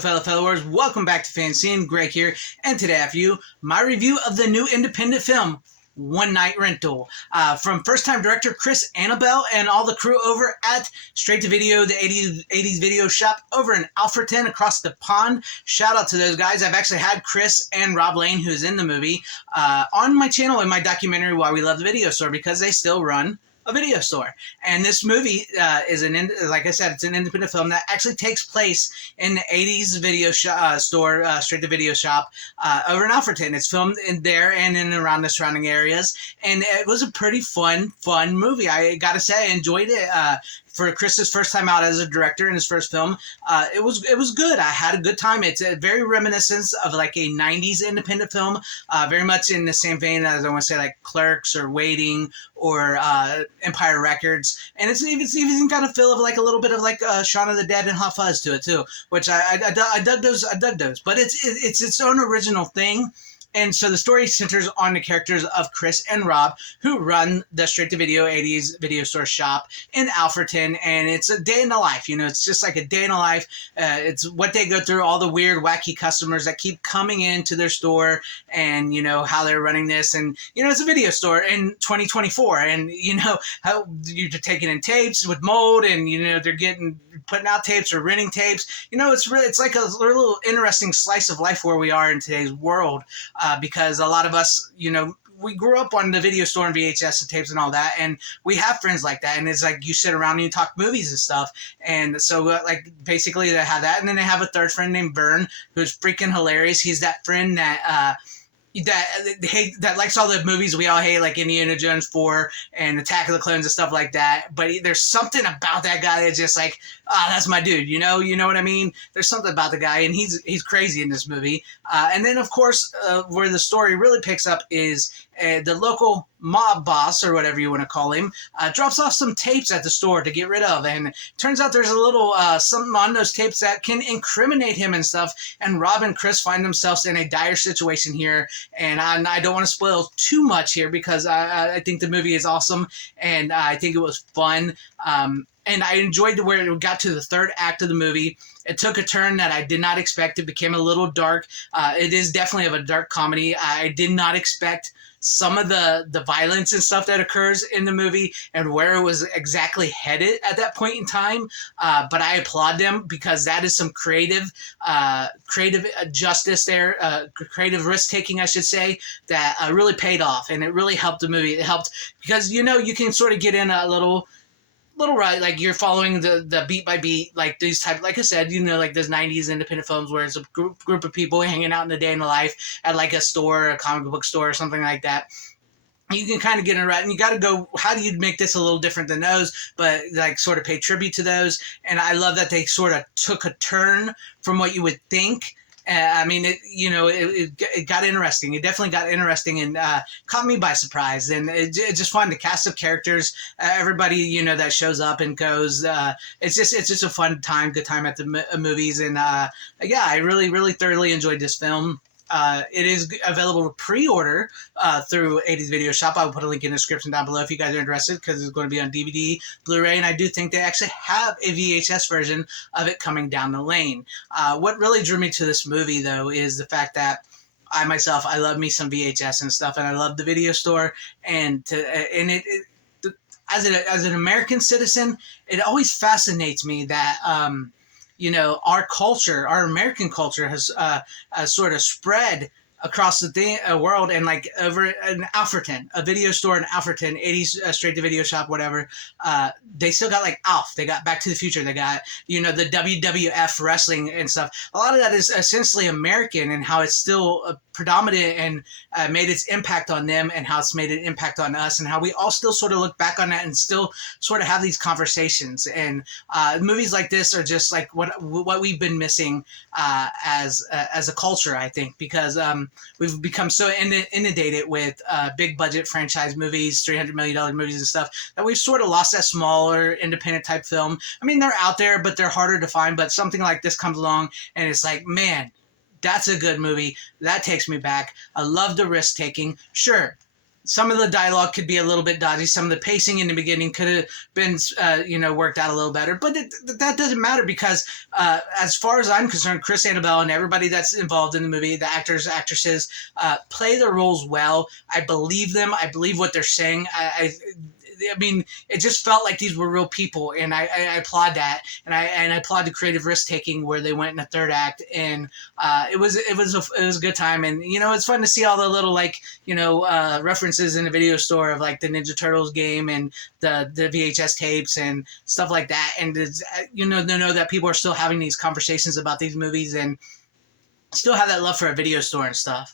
Hello, fellow followers. Welcome back to FanZcene. Greg here, and today I have for you my review of the new independent film, One Night Rental, from first-time director Chris Annabelle and all the crew over at Straight to Video, the 80s video shop over in Alfreton across the pond. Shout out to those guys. I've actually had Chris and Rob Lane, who's in the movie, on my channel in my documentary Why We Love the Video Store, because they still run a video store. And this movie is like I said, it's an independent film that actually takes place in the 80s video store, straight to video shop over in Alfreton. It's filmed in there and in and around the surrounding areas, and it was a pretty fun movie. I gotta say, I enjoyed it. For Chris's first time out as a director in his first film, it was good. I had a good time. It's a very reminiscent of like a 90s independent film, very much in the same vein as I want to say like Clerks or Waiting or Empire Records, and it's even got a feel of like a little bit of like Shaun of the Dead and Hot Fuzz to it too, which I dug those. But it's its own original thing. And so the story centers on the characters of Chris and Rob, who run the straight-to-video 80s video store shop in Alfreton, and it's a day in the life. You know, it's just like a day in the life. It's what they go through, all the weird, wacky customers that keep coming into their store, and, you know, how they're running this. And, you know, it's a video store in 2024, and, you know, how you're taking in tapes with mold, and, you know, they're putting out tapes or renting tapes. You know, it's like a little interesting slice of life where we are in today's world. Because a lot of us, you know, we grew up on the video store and VHS and tapes and all that, and we have friends like that, and it's like you sit around and you talk movies and stuff, and so like basically they have that, and then they have a third friend named Vern, who's freaking hilarious. He's that friend that that likes all the movies we all hate, like Indiana Jones 4 and Attack of the Clones and stuff like that. But there's something about that guy that's just like, that's my dude. You know what I mean? There's something about the guy, and he's crazy in this movie. And then of course, where the story really picks up is the local mob boss, or whatever you want to call him, drops off some tapes at the store to get rid of, and turns out there's a little something on those tapes that can incriminate him and stuff, and Rob and Chris find themselves in a dire situation here, and I don't want to spoil too much here because I think the movie is awesome, and I think it was fun, and I enjoyed where it got to the third act of the movie. It took a turn that I did not expect. It became a little dark. It is definitely of a dark comedy. I did not expect some of the violence and stuff that occurs in the movie and where it was exactly headed at that point in time. But I applaud them because that is some creative justice there, creative risk taking, I should say, that really paid off, and it really helped the movie. It helped because, you know, you can sort of get in a little right, like you're following the beat by beat, like these type, like I said, you know, like those 90s independent films where it's a group of people hanging out in the day in the life at like a store, a comic book store or something like that. You can kind of get in a rut, and you got to go, how do you make this a little different than those, but like sort of pay tribute to those. And I love that they sort of took a turn from what you would think. I mean, it got interesting. It definitely got interesting and caught me by surprise. And it just fun. The cast of characters, everybody, you know, that shows up and goes. It's just a fun time, good time at the movies. And yeah, I really thoroughly enjoyed this film. It is available to pre-order through 80s Video Shop. I will put a link in the description down below if you guys are interested, because it's going to be on DVD, Blu-ray, and I do think they actually have a VHS version of it coming down the lane. What really drew me to this movie, though, is the fact that I love me some VHS and stuff, and I love the video store, and as an American citizen, it always fascinates me that you know, our culture, our American culture has sort of spread across the world, and like over in Alfreton, a video store in Alfreton, 80s straight to video shop, whatever, they still got like Alf, they got Back to the Future, they got, you know, the WWF wrestling and stuff. A lot of that is essentially American, and how it's still predominant and made its impact on them, and how it's made an impact on us, and how we all still sort of look back on that and still sort of have these conversations. And movies like this are just like what we've been missing as a culture, I think, because we've become so inundated with big budget franchise movies, $300 million movies and stuff, that we've sort of lost that smaller independent type film. I mean, they're out there, but they're harder to find. But something like this comes along, and it's like, man, that's a good movie. That takes me back. I love the risk taking. Sure, some of the dialogue could be a little bit dodgy. Some of the pacing in the beginning could have been, worked out a little better. But that doesn't matter because, as far as I'm concerned, Chris Annabelle and everybody that's involved in the movie, the actors, actresses, play their roles well. I believe them. I believe what they're saying. I mean, it just felt like these were real people, and I applaud that, and I applaud the creative risk taking where they went in the third act, and it was a good time, and it's fun to see all the little references in the video store of like the Ninja Turtles game and the VHS tapes and stuff like that, and it's, to know that people are still having these conversations about these movies and still have that love for a video store and stuff.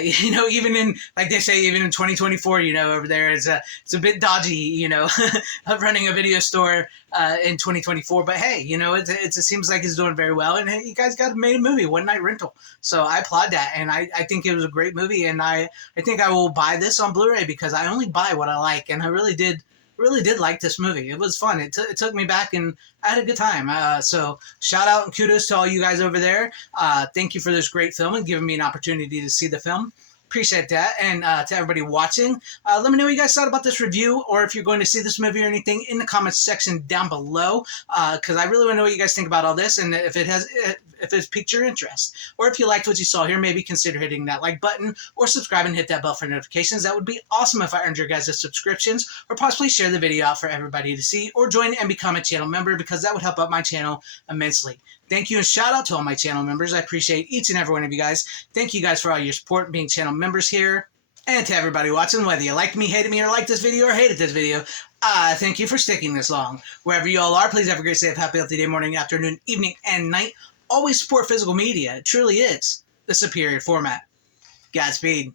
Even in, like they say, even in 2024, over there, it's a bit dodgy, running a video store in 2024. But hey, it seems like it's doing very well. And hey, you guys got made a movie, One Night Rental. So I applaud that. And I think it was a great movie. And I think I will buy this on Blu-ray because I only buy what I like. And I really did like this movie. It was fun. It took me back and I had a good time. So shout out and kudos to all you guys over there. Thank you for this great film and giving me an opportunity to see the film. Appreciate that. And to everybody watching, let me know what you guys thought about this review, or if you're going to see this movie or anything in the comments section down below, because I really want to know what you guys think about all this, and if it's piqued your interest. Or if you liked what you saw here, maybe consider hitting that like button or subscribe and hit that bell for notifications. That would be awesome if I earned your guys' subscriptions, or possibly share the video out for everybody to see, or join and become a channel member, because that would help out my channel immensely. Thank you and shout out to all my channel members. I appreciate each and every one of you guys. Thank you guys for all your support being channel members here. And to everybody watching, whether you liked me, hated me, or liked this video, or hated this video, thank you for sticking this long. Wherever you all are, please have a great, safe, happy, healthy day, morning, afternoon, evening, and night. Always support physical media. It truly is the superior format. Godspeed.